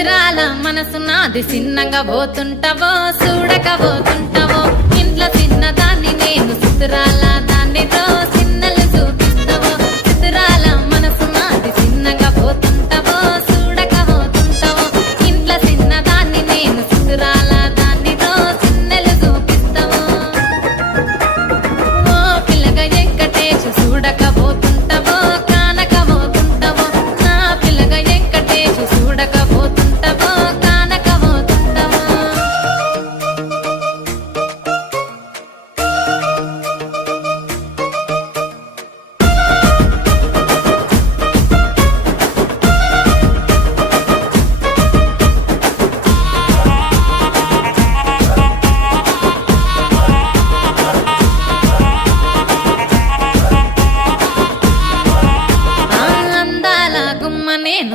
సుతురాల మనసు నాది చిన్నగా పోతుంటావో చూడక పోతుంటావో ఇంట్లో చిన్నదాన్ని నేను సుతురాల దాన్ని చిన్న